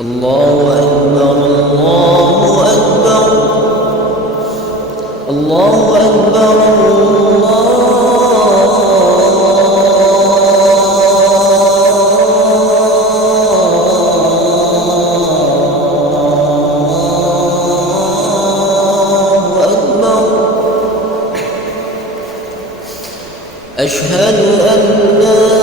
الله أكبر الله أكبر الله أكبر الله أكبر. أشهد أن لا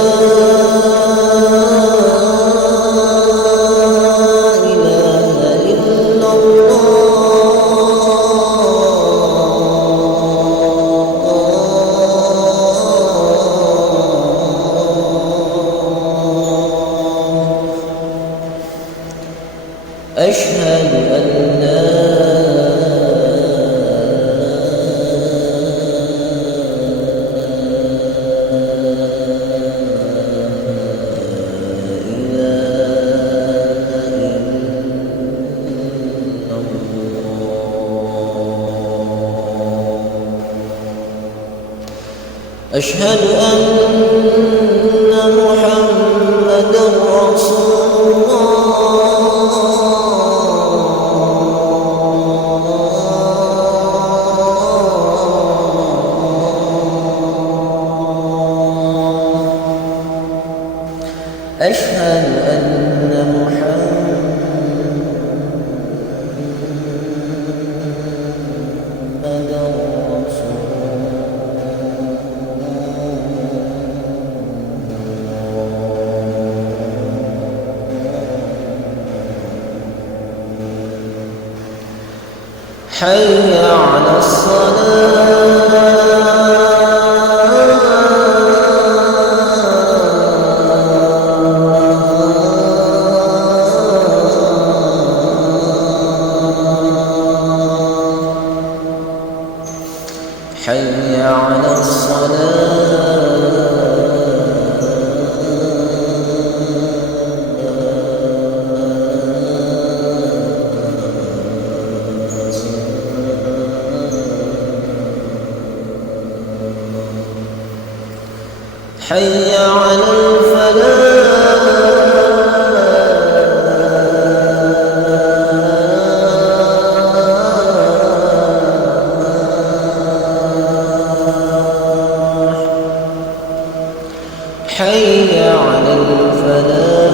أشهد أن لا أشهد أن محمدًا رسول الله. أشهد أن محمدًا رسول حي على الصلاة. حي على الصلاة. حي على الفلاح. حي على الفلاح.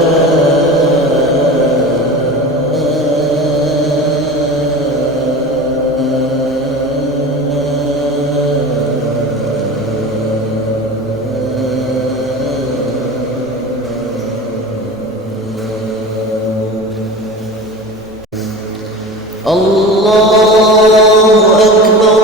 الله أكبر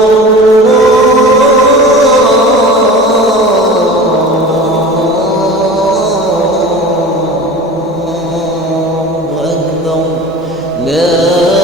الله أكبر. لا